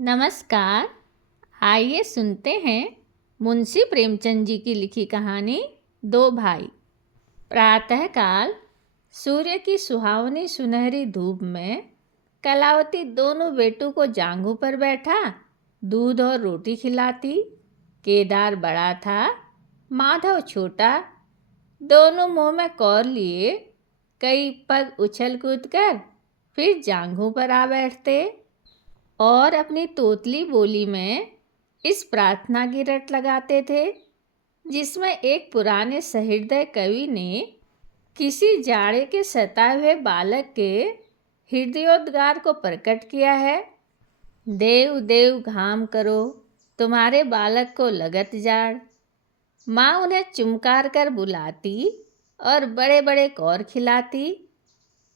नमस्कार। आइए सुनते हैं मुंशी प्रेमचंद जी की लिखी कहानी दो भाई। प्रातःकाल सूर्य की सुहावनी सुनहरी धूप में कलावती दोनों बेटों को जांघों पर बैठा दूध और रोटी खिलाती। केदार बड़ा था, माधव छोटा। दोनों मुंह में कौर लिए कई पग उछल कूद कर फिर जांघों पर आ बैठते और अपनी तोतली बोली में इस प्रार्थना की रट लगाते थे जिसमें एक पुराने सहृदय कवि ने किसी जाड़े के सताए हुए बालक के हृदयोद्गार को प्रकट किया है। देव देव घाम करो, तुम्हारे बालक को लगत जाड़। माँ उन्हें चुमकार कर बुलाती और बड़े बड़े कौर खिलाती।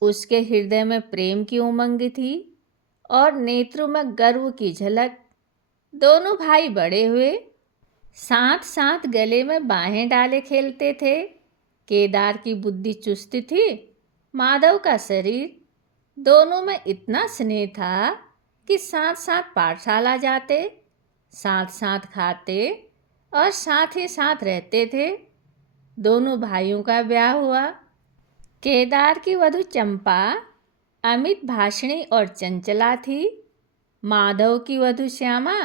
उसके हृदय में प्रेम की उमंग थी और नेत्रों में गर्व की झलक। दोनों भाई बड़े हुए, साथ साथ गले में बाहें डाले खेलते थे। केदार की बुद्धि चुस्त थी, माधव का शरीर। दोनों में इतना स्नेह था कि साथ साथ पाठशाला जाते, साथ साथ खाते और साथ ही साथ रहते थे। दोनों भाइयों का ब्याह हुआ। केदार की वधू चंपा अमित भाषणी और चंचला थी। माधव की वधू श्यामा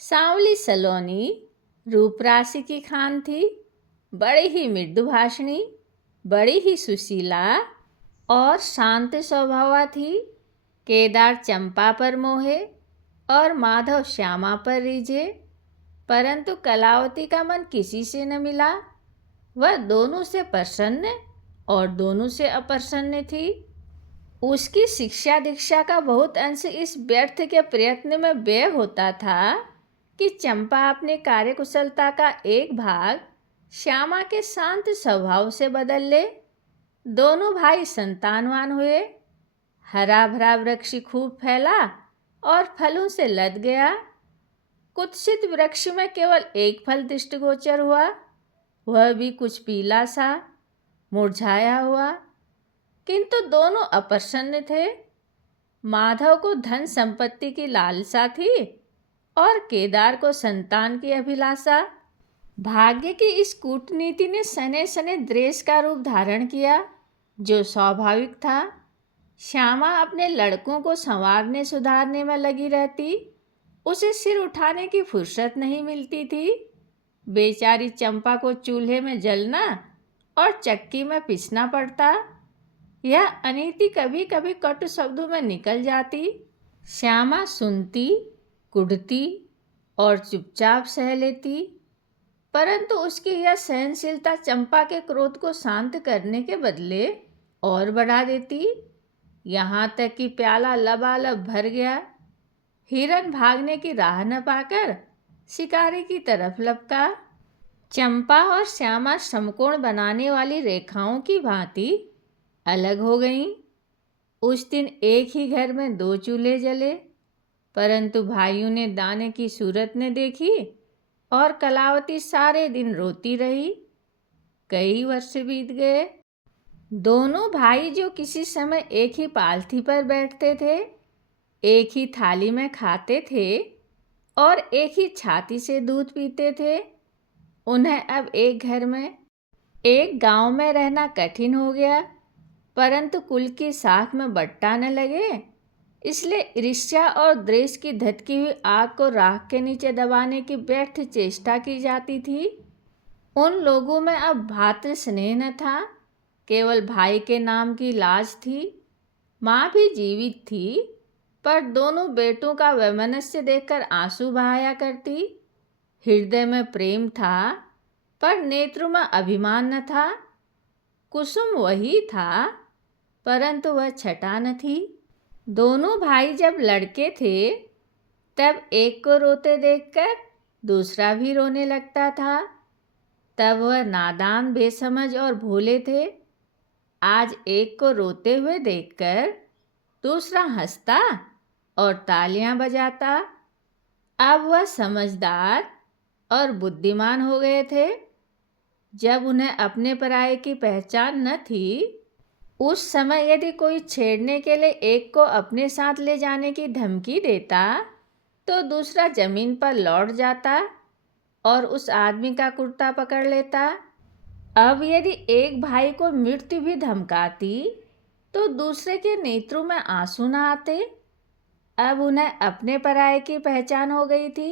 सांवली सलोनी रूप राशि की खान थी। बड़ी ही मृदुभाषणी, बड़ी ही सुशीला और शांत स्वभावा थी। केदार चंपा पर मोहे और माधव श्यामा पर रिझे, परंतु कलावती का मन किसी से न मिला। वह दोनों से प्रसन्न और दोनों से अप्रसन्न थी। उसकी शिक्षा दीक्षा का बहुत अंश इस व्यर्थ के प्रयत्न में व्यय होता था कि चंपा अपने कार्यकुशलता का एक भाग श्यामा के शांत स्वभाव से बदल ले। दोनों भाई संतानवान हुए। हरा भरा वृक्ष खूब फैला और फलों से लद गया। कुत्सित वृक्ष में केवल एक फल दृष्टिगोचर हुआ, वह भी कुछ पीला सा मुरझाया हुआ। किंतु दोनों अप्रसन्न थे। माधव को धन संपत्ति की लालसा थी और केदार को संतान की अभिलाषा। भाग्य की इस कूटनीति ने सने सने द्वेष का रूप धारण किया, जो स्वाभाविक था। श्यामा अपने लड़कों को संवारने सुधारने में लगी रहती, उसे सिर उठाने की फुर्सत नहीं मिलती थी। बेचारी चंपा को चूल्हे में जलना और चक्की में पिसना पड़ता। यह अनीति कभी कभी कटु शब्दों में निकल जाती। श्यामा सुनती, कुढ़ती और चुपचाप सह लेती, परंतु उसकी यह सहनशीलता चंपा के क्रोध को शांत करने के बदले और बढ़ा देती। यहाँ तक कि प्याला लबालब भर गया। हिरन भागने की राह न पाकर शिकारी की तरफ लपका। चंपा और श्यामा समकोण बनाने वाली रेखाओं की भांति अलग हो गईं। उस दिन एक ही घर में दो चूल्हे जले, परंतु भाइयों ने दाने की सूरत न देखी और कलावती सारे दिन रोती रही। कई वर्ष बीत गए। दोनों भाई जो किसी समय एक ही पालथी पर बैठते थे, एक ही थाली में खाते थे और एक ही छाती से दूध पीते थे, उन्हें अब एक घर में, एक गांव में रहना कठिन हो गया। परंतु कुल की साख में बट्टा न लगे, इसलिए ईर्ष्या और द्वेष की धधकी हुई आग को राख के नीचे दबाने की व्यर्थ चेष्टा की जाती थी। उन लोगों में अब भातृ स्नेह न था, केवल भाई के नाम की लाज थी। माँ भी जीवित थी, पर दोनों बेटों का वैमनस्य देखकर आंसू बहाया करती। हृदय में प्रेम था, पर नेत्रों में अभिमान न था। कुसुम वही था, परंतु वह छटा न थी। दोनों भाई जब लड़के थे, तब एक को रोते देखकर दूसरा भी रोने लगता था। तब वह नादान, बेसमझ और भोले थे। आज एक को रोते हुए देखकर दूसरा हंसता और तालियां बजाता। अब वह समझदार और बुद्धिमान हो गए थे। जब उन्हें अपने पराये की पहचान न थी, उस समय यदि कोई छेड़ने के लिए एक को अपने साथ ले जाने की धमकी देता, तो दूसरा जमीन पर लौट जाता और उस आदमी का कुर्ता पकड़ लेता। अब यदि एक भाई को मृत्यु भी धमकाती तो दूसरे के नेत्रों में आंसू न आते। अब उन्हें अपने पराये की पहचान हो गई थी।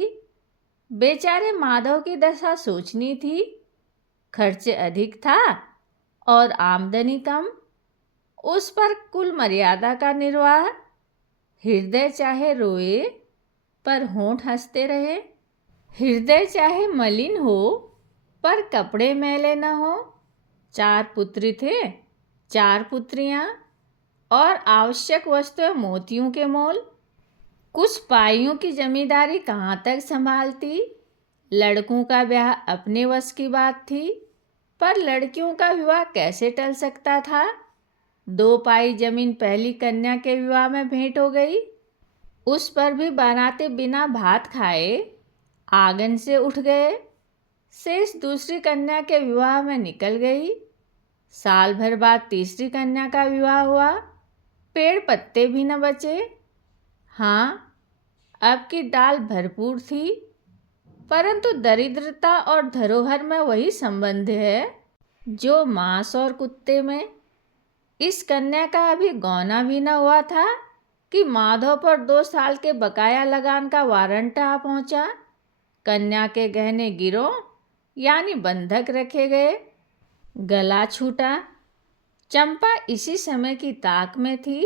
बेचारे माधव की दशा सोचनी थी। खर्च अधिक था और आमदनी कम, उस पर कुल मर्यादा का निर्वाह। हृदय चाहे रोए पर होंठ हंसते रहे। हृदय चाहे मलिन हो पर कपड़े मैले न हो। 4 पुत्र थे, 4 पुत्रियां और आवश्यक वस्तुएं मोतियों के मोल। कुछ पाइयों की जमींदारी कहाँ तक संभालती। लड़कों का ब्याह अपने वश की बात थी, पर लड़कियों का विवाह कैसे टल सकता था। 2 पाई जमीन पहली कन्या के विवाह में भेंट हो गई। उस पर भी बाराती बिना भात खाए आंगन से उठ गए। शेष दूसरी कन्या के विवाह में निकल गई। साल भर बाद तीसरी कन्या का विवाह हुआ। पेड़ पत्ते भी न बचे। हाँ, अब की डाल भरपूर थी, परंतु दरिद्रता और धरोहर में वही संबंध है जो मांस और कुत्ते में। इस कन्या का अभी गौना भी न हुआ था कि माधव पर 2 साल के बकाया लगान का वारंट आ पहुंचा। कन्या के गहने गिरों यानी बंधक रखे गए। गला छूटा। चंपा इसी समय की ताक में थी।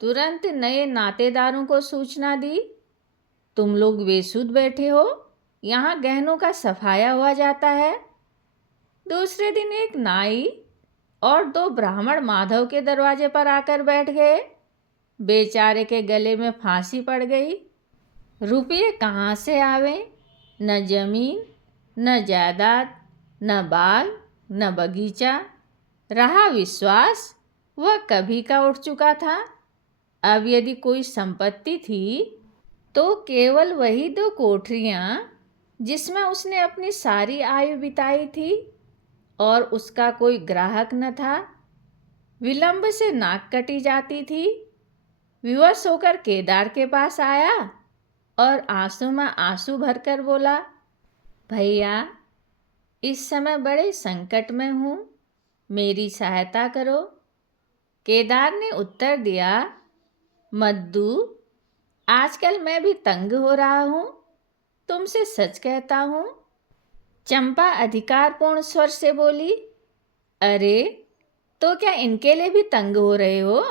तुरंत नए नातेदारों को सूचना दी, तुम लोग बेसुध बैठे हो, यहाँ गहनों का सफाया हुआ जाता है। दूसरे दिन एक नाई और 2 ब्राह्मण माधव के दरवाजे पर आकर बैठ गए। बेचारे के गले में फांसी पड़ गई। रुपये कहाँ से आवे। न जमीन, न जायदाद, न बाग, न बगीचा। रहा विश्वास, वह कभी का उठ चुका था। अब यदि कोई संपत्ति थी तो केवल वही 2 कोठरियाँ जिसमें उसने अपनी सारी आयु बिताई थी, और उसका कोई ग्राहक न था। विलंब से नाक कटी जाती थी। विवश होकर केदार के पास आया और आंसू में आंसू भरकर बोला, भैया, इस समय बड़े संकट में हूँ, मेरी सहायता करो। केदार ने उत्तर दिया, मद्दू, आजकल मैं भी तंग हो रहा हूँ, तुमसे सच कहता हूँ। चंपा अधिकारपूर्ण स्वर से बोली, अरे, तो क्या इनके लिए भी तंग हो रहे हो।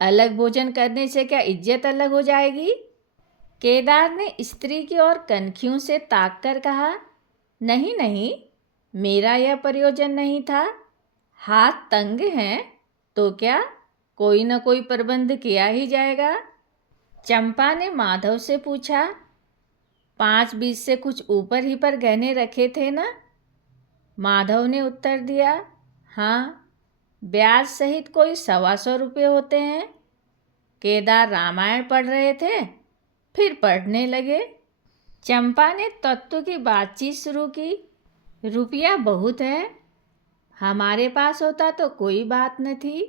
अलग भोजन करने से क्या इज्जत अलग हो जाएगी। केदार ने स्त्री की ओर कनखियों से ताक कर कहा, नहीं नहीं, मेरा यह प्रयोजन नहीं था। हाथ तंग हैं तो क्या, कोई न कोई प्रबंध किया ही जाएगा। चंपा ने माधव से पूछा, 5-20 से कुछ ऊपर ही पर गहने रखे थे ना। माधव ने उत्तर दिया, हाँ, ब्याज सहित कोई 125 रुपये होते हैं। केदार रामायण पढ़ रहे थे, फिर पढ़ने लगे। चंपा ने तत्व की बातचीत शुरू की, रुपया बहुत है, हमारे पास होता तो कोई बात न थी,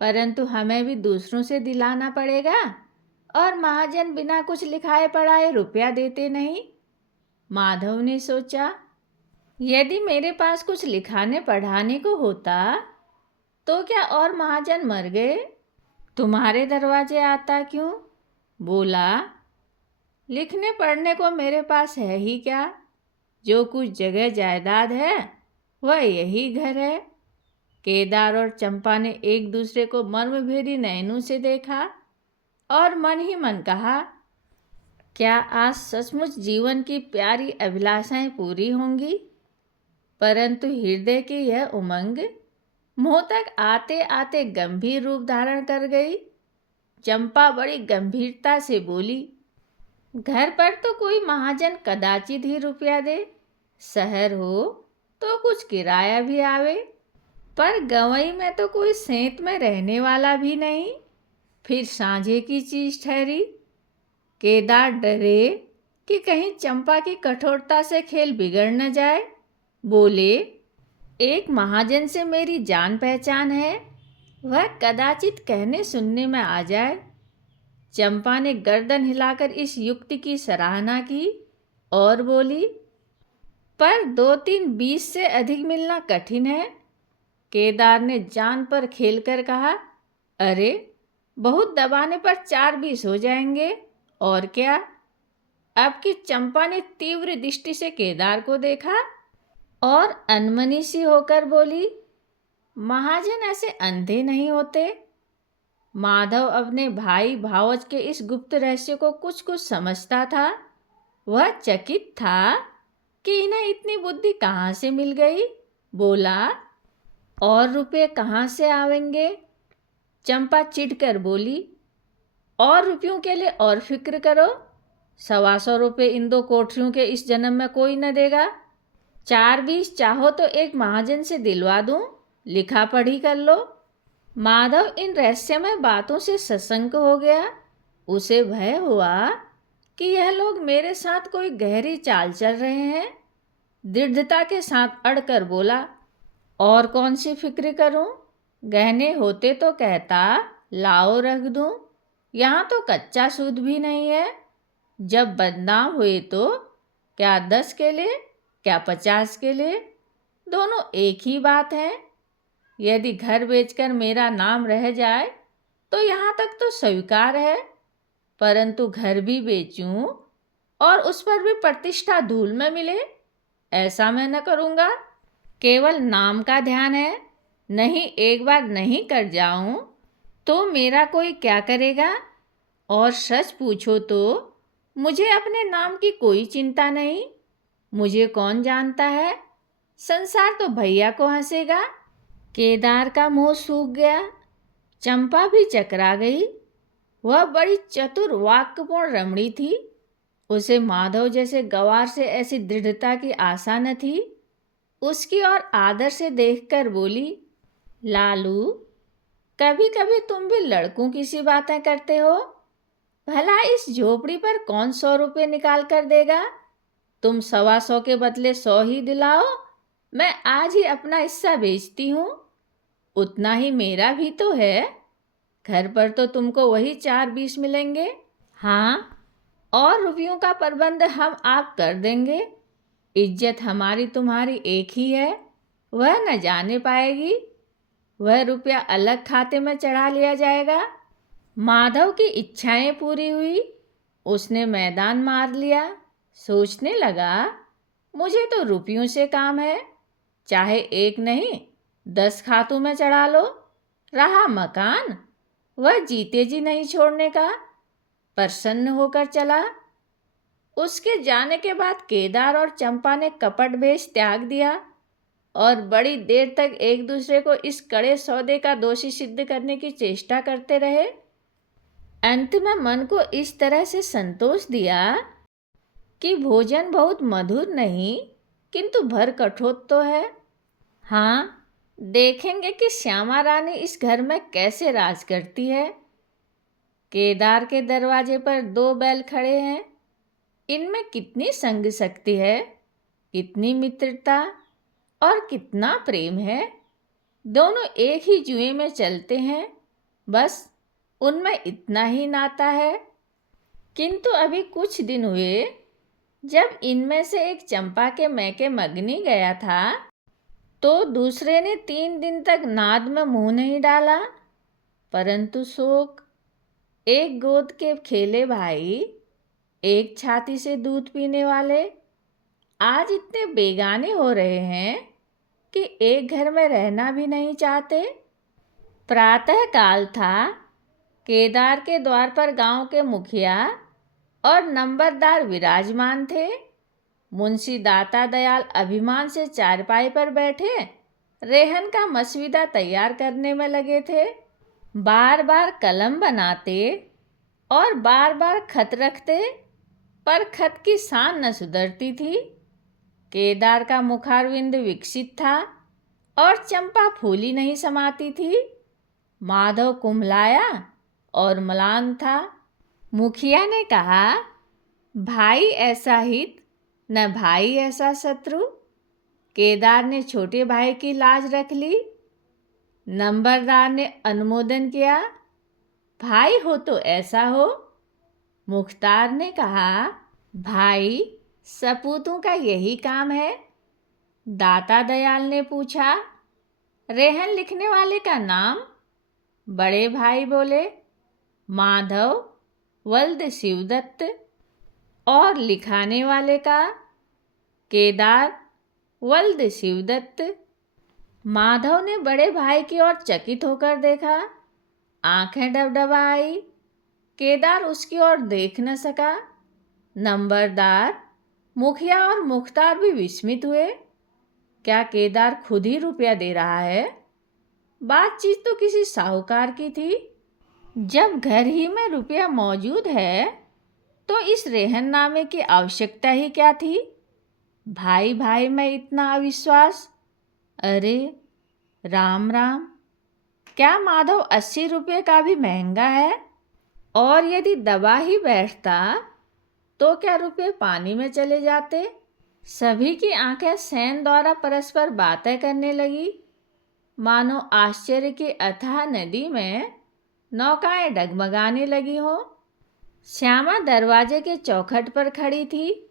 परंतु हमें भी दूसरों से दिलाना पड़ेगा, और महाजन बिना कुछ लिखाए पढ़ाए रुपया देते नहीं। माधव ने सोचा, यदि मेरे पास कुछ लिखाने पढ़ाने को होता तो क्या और महाजन मर गए, तुम्हारे दरवाजे आता क्यों। बोला, लिखने पढ़ने को मेरे पास है ही क्या, जो कुछ जगह जायदाद है वह यही घर है। केदार और चंपा ने एक दूसरे को मर्मभेदी नयनों से देखा और मन ही मन कहा, क्या आज सचमुच जीवन की प्यारी अभिलाषाएं पूरी होंगी। परंतु हृदय की यह उमंग मुंह तक आते आते गंभीर रूप धारण कर गई। चंपा बड़ी गंभीरता से बोली, घर पर तो कोई महाजन कदाचित ही रुपया दे, शहर हो तो कुछ किराया भी आवे, पर गंवई में तो कोई सेंत में रहने वाला भी नहीं, फिर साझे की चीज ठहरी। केदार डरे कि कहीं चंपा की कठोरता से खेल बिगड़ न जाए। बोले, एक महाजन से मेरी जान पहचान है, वह कदाचित कहने सुनने में आ जाए। चंपा ने गर्दन हिलाकर इस युक्ति की सराहना की और बोली, पर 2-3-20 से अधिक मिलना कठिन है। केदार ने जान पर खेलकर कहा, अरे बहुत दबाने पर 4-20 हो जाएंगे, और क्या। अब की चंपा ने तीव्र दृष्टि से केदार को देखा और अनमनी सी होकर बोली, महाजन ऐसे अंधे नहीं होते। माधव अपने भाई भावज के इस गुप्त रहस्य को कुछ कुछ समझता था। वह चकित था कि इन्हें इतनी बुद्धि कहाँ से मिल गई। बोला, और रुपये कहाँ से आवेंगे। चंपा चिढ़कर बोली, और रुपयों के लिए और फिक्र करो। 125 रुपये इन 2 कोठरियों के इस जन्म में कोई न देगा। 4-20 चाहो तो एक महाजन से दिलवा दूं, लिखा पढ़ी कर लो। माधव इन रहस्यमय बातों से सशंक हो गया। उसे भय हुआ कि यह लोग मेरे साथ कोई गहरी चाल चल रहे हैं। दृढ़ता के साथ अड़कर बोला, और कौन सी फिक्र करूं। गहने होते तो कहता, लाओ रख दूं। यहाँ तो कच्चा सूद भी नहीं है। जब बदनाम हुए तो क्या 10 के लिए, क्या 50 के लिए, दोनों एक ही बात है। यदि घर बेचकर मेरा नाम रह जाए तो यहाँ तक तो स्वीकार है, परंतु घर भी बेचूं और उस पर भी प्रतिष्ठा धूल में मिले, ऐसा मैं न करूँगा। केवल नाम का ध्यान है, नहीं एक बार नहीं कर जाऊं तो मेरा कोई क्या करेगा। और सच पूछो तो मुझे अपने नाम की कोई चिंता नहीं। मुझे कौन जानता है, संसार तो भैया को हंसेगा। केदार का मुंह सूख गया। चंपा भी चकरा गई। वह बड़ी चतुर वाक्यपूर्ण रमणी थी। उसे माधव जैसे गवार से ऐसी दृढ़ता की आशा न थी। उसकी ओर आदर से देखकर बोली, लालू, कभी कभी तुम भी लड़कों की सी बातें करते हो। भला इस झोपड़ी पर कौन 100 रुपये निकाल कर देगा। तुम 125 के बदले 100 ही दिलाओ। मैं आज ही अपना हिस्सा बेचती हूँ। उतना ही मेरा भी तो है। घर पर तो तुमको वही 4-20 मिलेंगे। हाँ, और रुपयों का प्रबंध हम आप कर देंगे। इज्जत हमारी तुम्हारी एक ही है, वह न जाने पाएगी। वह रुपया अलग खाते में चढ़ा लिया जाएगा। माधव की इच्छाएं पूरी हुई। उसने मैदान मार लिया। सोचने लगा, मुझे तो रुपयों से काम है। चाहे एक नहीं 10 खातों में चढ़ा लो। रहा मकान, वह जीते जी नहीं छोड़ने का। प्रसन्न होकर चला। उसके जाने के बाद केदार और चंपा ने कपट भेष त्याग दिया और बड़ी देर तक एक दूसरे को इस कड़े सौदे का दोषी सिद्ध करने की चेष्टा करते रहे। अंत में मन को इस तरह से संतोष दिया कि भोजन बहुत मधुर नहीं किंतु भर कठोर तो है। हाँ, देखेंगे कि श्यामा रानी इस घर में कैसे राज करती है। केदार के दरवाजे पर 2 बैल खड़े हैं। इनमें कितनी संग शक्ति है, कितनी मित्रता और कितना प्रेम है। दोनों एक ही जुए में चलते हैं, बस उनमें इतना ही नाता है। किंतु अभी कुछ दिन हुए जब इनमें से एक चंपा के मैके मगनी गया था तो दूसरे ने 3 दिन तक नाद में मुंह नहीं डाला। परंतु शोक, एक गोद के खेले भाई, एक छाती से दूध पीने वाले आज इतने बेगाने हो रहे हैं कि एक घर में रहना भी नहीं चाहते। प्रातः काल था। केदार के द्वार पर गांव के मुखिया और नंबरदार विराजमान थे। मुंशी दाता दयाल अभिमान से चारपाई पर बैठे रेहन का मसविदा तैयार करने में लगे थे। बार बार कलम बनाते और बार बार खत रखते, पर खत की शान न सुधरती थी। केदार का मुखारविंद विकसित था और चंपा फूली नहीं समाती थी। माधव कुम्हलाया और म्लान था। मुखिया ने कहा, भाई ऐसा हित न भाई ऐसा शत्रु। केदार ने छोटे भाई की लाज रख ली। नंबरदार ने अनुमोदन किया। भाई हो तो ऐसा हो। मुख्तार ने कहा, भाई सपूतों का यही काम है। दाता दयाल ने पूछा, रेहन लिखने वाले का नाम? बड़े भाई बोले, माधव वल्द शिवदत्त। और लिखाने वाले का? केदार वल्द शिवदत्त। माधव ने बड़े भाई की ओर चकित होकर देखा, आंखें डबडबाई। केदार उसकी ओर देख न सका। नंबरदार, मुखिया और मुख्तार भी विस्मित हुए। क्या केदार खुद ही रुपया दे रहा है? बातचीत तो किसी साहूकार की थी। जब घर ही में रुपया मौजूद है तो इस रेहननामे की आवश्यकता ही क्या थी? भाई भाई में इतना अविश्वास। अरे राम राम, क्या माधव 80 रुपये का भी महंगा है? और यदि दबा ही बैठता तो क्या रुपये पानी में चले जाते? सभी की आंखें सेन द्वारा परस्पर बातें करने लगी, मानो आश्चर्य की अथाह नदी में नौकाएं डगमगाने लगी हों। श्यामा दरवाजे के चौखट पर खड़ी थी।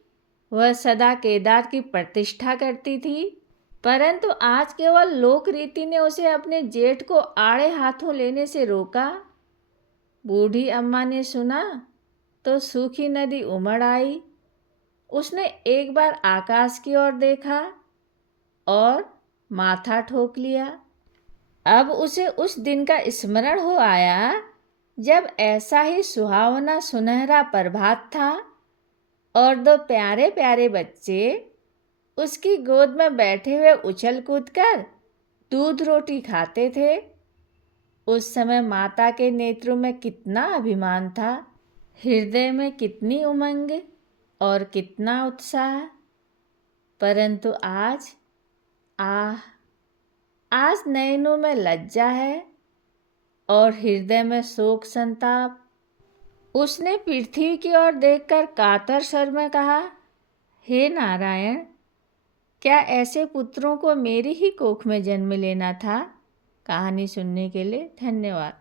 वह सदा केदार की प्रतिष्ठा करती थी, परंतु आज केवल लोक रीति ने उसे अपने जेठ को आड़े हाथों लेने से रोका। बूढ़ी अम्मा ने सुना तो सूखी नदी उमड़ आई। उसने एक बार आकाश की ओर देखा और माथा ठोक लिया। अब उसे उस दिन का स्मरण हो आया जब ऐसा ही सुहावना सुनहरा प्रभात था और दो प्यारे प्यारे बच्चे उसकी गोद में बैठे हुए उछल कूद कर दूध रोटी खाते थे। उस समय माता के नेत्रों में कितना अभिमान था, हृदय में कितनी उमंग और कितना उत्साह। परंतु आज आज नयनों में लज्जा है और हृदय में शोक संताप। उसने पृथ्वी की ओर देखकर कातर स्वर में कहा, हे नारायण, क्या ऐसे पुत्रों को मेरी ही कोख में जन्म लेना था? कहानी सुनने के लिए धन्यवाद।